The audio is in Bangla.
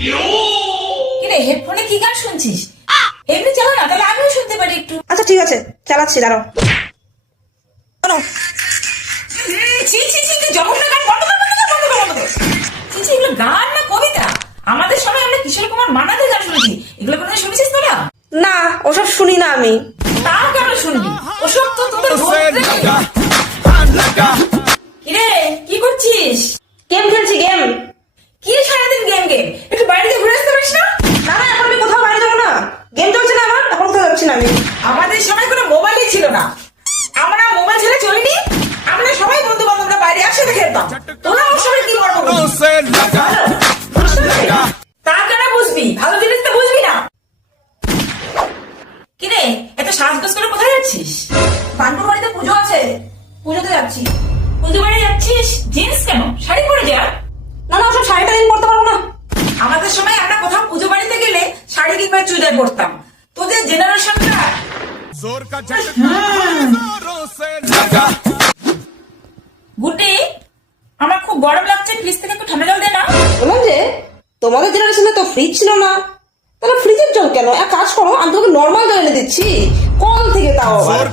কিরে হেডফোনে কি গান শুনছিস? এমনি চালা না, তাহলে আমিও শুনতে পারি একটু। আচ্ছা ঠিক আছে, চালাচ্ছি, দাঁড়াও। জঘন্য গান বন্ধ কর, বন্ধ কর, বন্ধ কর, বন্ধ কর। এগুলো গান না কবিতা? আমাদের সময় আমরা কিশোর কুমার মান্নাদের গান শুনেছি, এগুলো কোনো শুনেছিস তোরা? না, ওসব শুনি না আমি। তা কেন শুনবি? ওসব তো তোদের কিরে কি করছিস? গেম খেলছি, গেম। কি সারাদিন গেম গেম? একটু বাইরে গিয়ে ঘুরে আসতে পারিস না? না না, এখন আমি কোথাও বাইরে যাবো না, গেম চলছে না আমার, এখন কোথাও যাচ্ছি না আমি। আমাদের সময় কোনো মোবাইলই ছিল না, আমরা মোবাইল ছেড়ে চলিনি। আমরা সবাই বন্ধু বান্ধবরা বাইরে একসাথে খেলতাম। তোরা ওর সময় কি করবো? তা কেন বুঝবি? ভালো জিনিস তো বুঝবি না। কিরে এত সাজগোজ করে কোথায় যাচ্ছিস? পান্ডুর বাড়িতে পুজো আছে, পুজোতে যাচ্ছি। পুজো বাড়ি যাচ্ছিস? জিন্স কেন, শাড়ি পরে যা। না না, ওসব শাড়িটা দিন পড়তে পারবো না। আমাদের সময় আমরা কোথাও পুজো বাড়িতে গেলে শাড়ি কিংবা চুড়িদার পরতাম। তোদের জেনারেশনটা গুটি, আমার খুব গরম লাগছে, ফ্রিজ থেকে একটু ঠান্ডা জল দে না। বললাম যে তোমাদের জেনারেশনে তো ফ্রিজ ছিল না, তাহলে ফ্রিজের জল কেন? এক কাজ করো, আমি তোমাকে নর্মাল জল এনে দিচ্ছি, কল থেকে, তাও আবার।